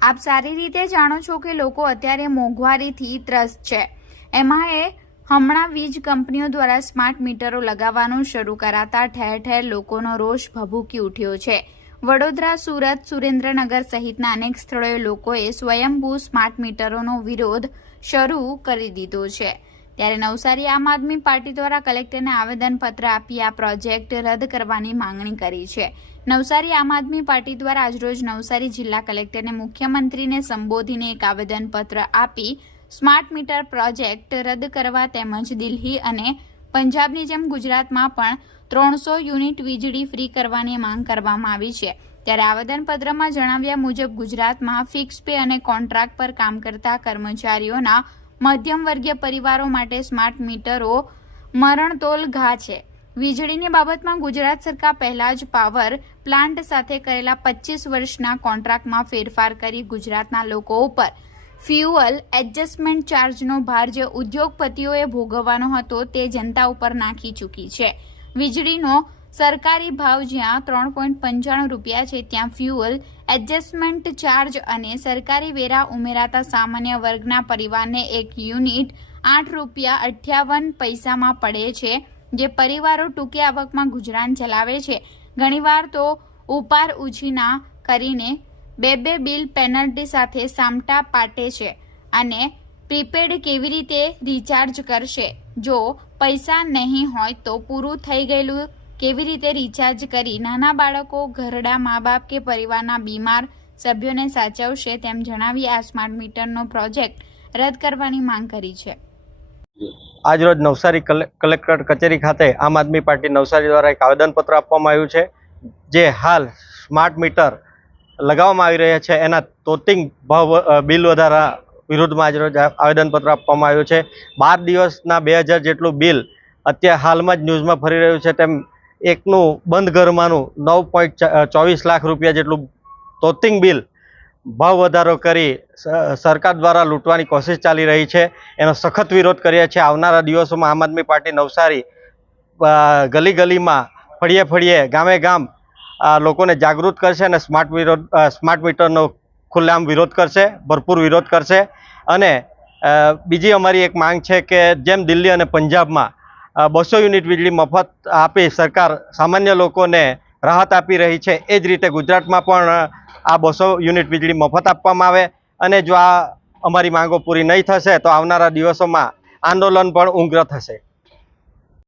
આપ સારી રીતે જાણો છો કે લોકો અત્યારે મોંઘવારીથી ત્રસ્ત છે। એમાં હમણાં વીજ કંપનીઓ દ્વારા સ્માર્ટ મીટરો લગાવવાનું શરૂ કરાતા ઠેર ઠેર લોકોનો રોષ ભભૂકી ઉઠ્યો છે। વડોદરા, સુરત, સુરેન્દ્રનગર સહિતના અનેક સ્થળોએ લોકોએ સ્વયંભૂ સ્માર્ટ મીટરોનો વિરોધ શરૂ કરી દીધો છે। ત્યારે નવસારી આમ આદમી પાર્ટી દ્વારા કલેક્ટરને આવેદનપત્ર આપી આ પ્રોજેક્ટ રદ કરવાની માંગણી કરી છે। નવસારી આમ આદમી પાર્ટી દ્વારા આજરોજ નવસારી જિલ્લા કલેક્ટરને મુખ્યમંત્રીને સંબોધીને એક આવેદનપત્ર આપી સ્માર્ટ મીટર પ્રોજેક્ટ રદ કરવા તેમજ દિલ્હી અને પંજાબની જેમ ગુજરાતમાં પણ 300 યુનિટ વીજળી ફ્રી કરવાની માંગ કરવામાં આવી છે। ત્યારે આવેદનપત્રમાં જણાવ્યા મુજબ ગુજરાતમાં ફિક્સ પે અને કોન્ટ્રાક્ટ પર કામ કરતા કર્મચારીઓના મધ્યમ વર્ગીય પરિવારો માટે સ્માર્ટ મીટરો મરણતોલ ઘા છે। વીજળીની બાબતમાં ગુજરાત સરકાર પહેલા જ પાવર પ્લાન્ટ સાથે કરેલા 25 વર્ષના કોન્ટ્રાક્ટમાં ફેરફાર કરી ગુજરાતના લોકો ઉપર ફ્યુઅલ એડજસ્ટમેન્ટ ચાર્જનો ભાર જે ઉદ્યોગપતિઓએ ભોગવવાનો હતો તે જનતા ઉપર નાખી ચૂકી છે। વીજળીનો સરકારી ભાવ જ્યાં 3.95 રૂપિયા છે ત્યાં ફ્યુઅલ એડજસ્ટમેન્ટ ચાર્જ અને સરકારી વેરા ઉમેરાતા સામાન્ય વર્ગના પરિવારને 1 યુનિટ 8 રૂપિયા 58 પૈસામાં પડે છે, જે પરિવારો ટૂંકી આવકમાં ગુજરાન ચલાવે છે। ઘણીવાર તો ઉપાર ઉછીના કરીને બે બિલ પેનલ્ટી સાથે સામટા પાટે છે અને પ્રીપેડ કેવી રીતે રિચાર્જ કરશે? જો પૈસા નહીં હોય તો પૂરું થઈ ગયેલું કેવી રીતે રિચાર્જ કરી નાના બાળકો, ઘરડા મા બાપ કે પરિવારના બીમાર સભ્યોને સાચવશે? તેમ જણાવી આ સ્માર્ટ મીટરનો પ્રોજેક્ટ રદ કરવાની માંગ કરી છે। આજરોજ નવસારી કલેક્ટર કચેરી ખાતે આમ આદમી પાર્ટી નવસારી દ્વારા એક આવેદનપત્ર આપવામાં આવ્યું છે, જે હાલ સ્માર્ટ મીટર લગાવવામાં આવી રહ્યા છે એના તોતિંગ ભાવ બિલ વધારા વિરુદ્ધમાં આજરોજ આવેદનપત્ર આપવામાં આવ્યું છે। 12 દિવસના 2000 જેટલું બિલ અત્યારે હાલમાં જ ન્યૂઝમાં ફરી રહ્યું છે। તેમ એકનું બંધ ઘરમાંનું 9.24 લાખ રૂપિયા જેટલું તોતિંગ બિલ ભાવ વધારો કરી સરકાર દ્વારા લૂંટવાની કોશિશ ચાલી રહી છે, એનો સખત વિરોધ કરીએ છીએ। આવનારા દિવસોમાં આમ આદમી પાર્ટી નવસારી ગલી ગલીમાં, ફળિયે ફળિયે, ગામે ગામ લોકોને જાગૃત કરશે અને સ્માર્ટ મીટરનો ખુલ્લેઆમ વિરોધ કરશે, ભરપૂર વિરોધ કરશે। અને બીજી અમારી એક માંગ છે કે જેમ દિલ્હી અને પંજાબમાં 200 યુનિટ વીજળી મફત આપી સરકાર સામાન્ય લોકોને રાહત આપી રહી છે, એ જ રીતે ગુજરાતમાં પણ આ 200 યુનિટ વીજળી મફત આપવામાં આવે। અને જો આ અમારી માંગો પૂરી નહીં થશે તો આવનારા દિવસોમાં આંદોલન પણ ઉગ્ર થશે।